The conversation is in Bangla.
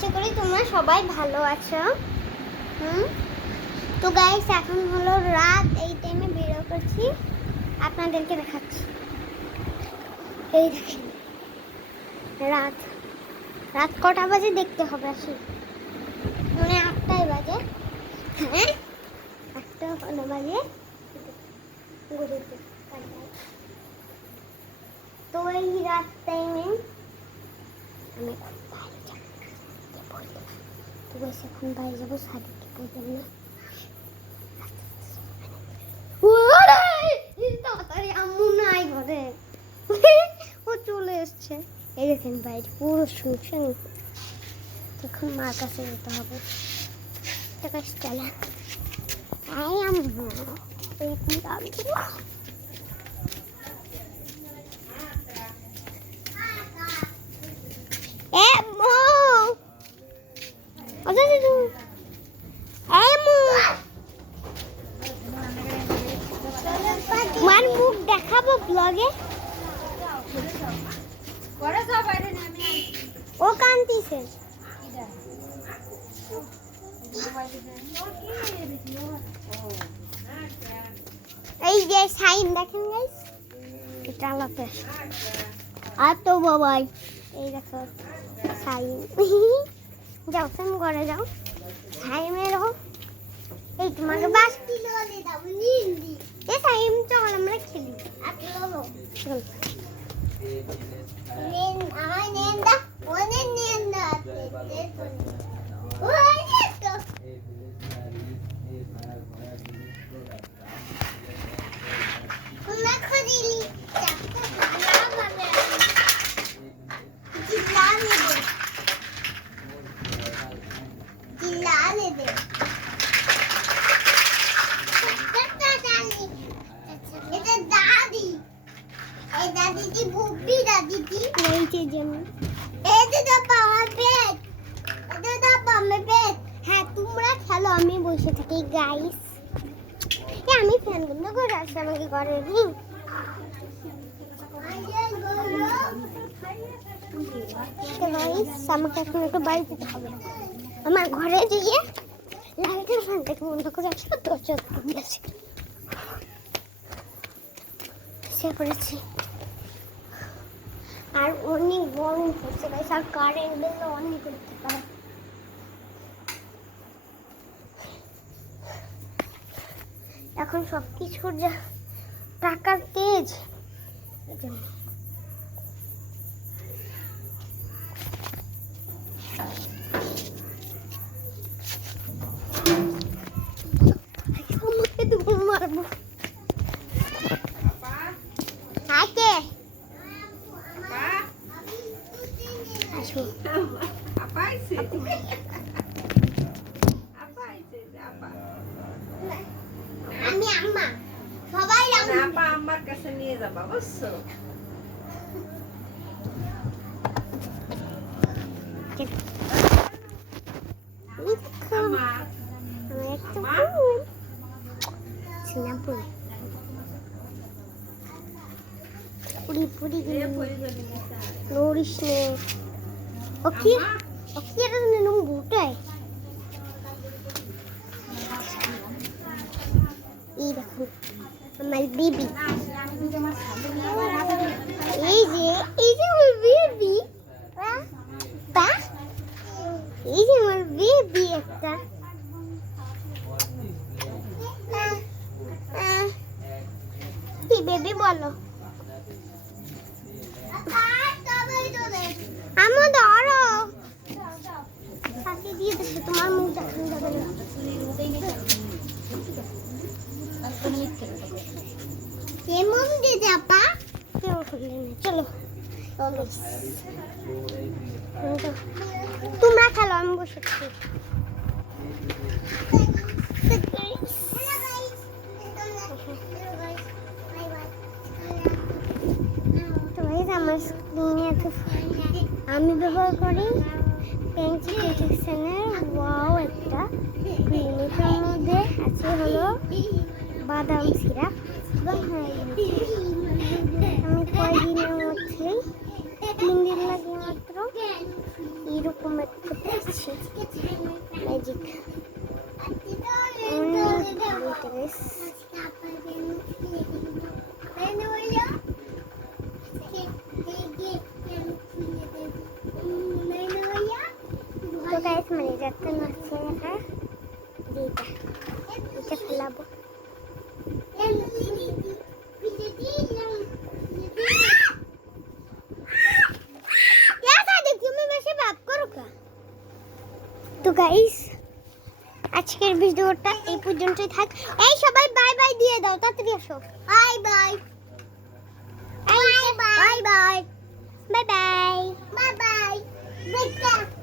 আশা করি তোমরা সবাই ভালো আছো। তো গাইস এখন হলো রাত, এই টাইমে বেরো করছি, আপনাদেরকে দেখাচ্ছি। এই দেখেন রাত রাত কটা বাজে দেখতে হবে, আসি মানে 8টায় বাজে। হ্যাঁ 8টা কটা বাজে ঘুরেতে। তো এই রাত টাইমে আমি তো বেশ এখন বাইরে যাবো, সাদিকে বলবেন না। তাড়াতাড়ি আম্মু নাই ঘরে, ও চলে এসছে। এই দেখেন বাইরে পুরো শুনছেন, এখন মার কাছে যেতে হবে। চলে আই আম্মু এরকম দাবি তোমার মুখ দেখাবো ব্লগে। ও কান্দিছে, এই যে সাইন দেখেন গাইস, এটা আলাদা। আর তো বাবাই এই দেখো সাইন, যাও তুমি ঘরে যাও, সাইমেরও এই তোমাকে বাস কিলো দিয়ে দাও নিন্দি। এ সাইম চল আমরা খেলি, চল নেন আমার নেন দা, ওনে নেন দা ওই তো मैं खरीदी चाकू ना मामे चिल्लाने दे कट्टा डाली। ये तो दादी, ए दादी की भूपी दादी की नहीं चीजें में ए तो पापा पेट, ए तो पापा पेट है। তোমরা খেলো, আমি বসে থাকি গাইস। আমি ফ্যান বন্ধ করে আসি, আমাকে ঘরে নি আমাকে এখন একটু বাড়ি যেতে হবে। আমার ঘরে গিয়ে লাইটের ফ্যানটাকে বন্ধ করে আসবো, দরজা দিয়েছি সে করেছি। আর অনেক গরম পড়ছে গাইস, আর কারেন্ট বিল অনেক করতে পারে। এখন সব কিছুর যা টাকার তেজ, মারবো। আসো আমি আম্মা সবাই আপা আম্মার কাছে নিয়ে যাবা বুঝছো। পুরি পুরি নড়িস নে ওকে ওকে, এটা বুটাই এই দেখো আমার বেবি, এই যে আমার বেবি, এই যে আমার বেবি একটা। কি বেবি বলো আমার ধরো সাথে দিয়ে দিচ্ছে, তোমার মুখ দেখানো যাবে না। কেমন দিয়ে যাবা চলো তোমরা খেলো, আমি বসে থাকি। আমার স্ক্রিনে আমি ব্যবহার করি পেন্সিল প্রোটেকশনের ওয়াও একটা ক্লিনিকের মধ্যে আছে হলো বাদাম সিরাপ। আমি কয়েকদিনের মধ্যেই 3 দিন লাগে মাত্র এরকম একটা দেখাচ্ছি ম্যাজিক তো গাইস মানে যাতে নাচছে দেখা এটা ফেলাবো তো গাইস আজকের ভিডিওটা এই পর্যন্তই থাক এই সবাই বাই বাই দিয়ে দাও তাড়াতাড়ি আসো bye bye bye bye bye bye bye bye bye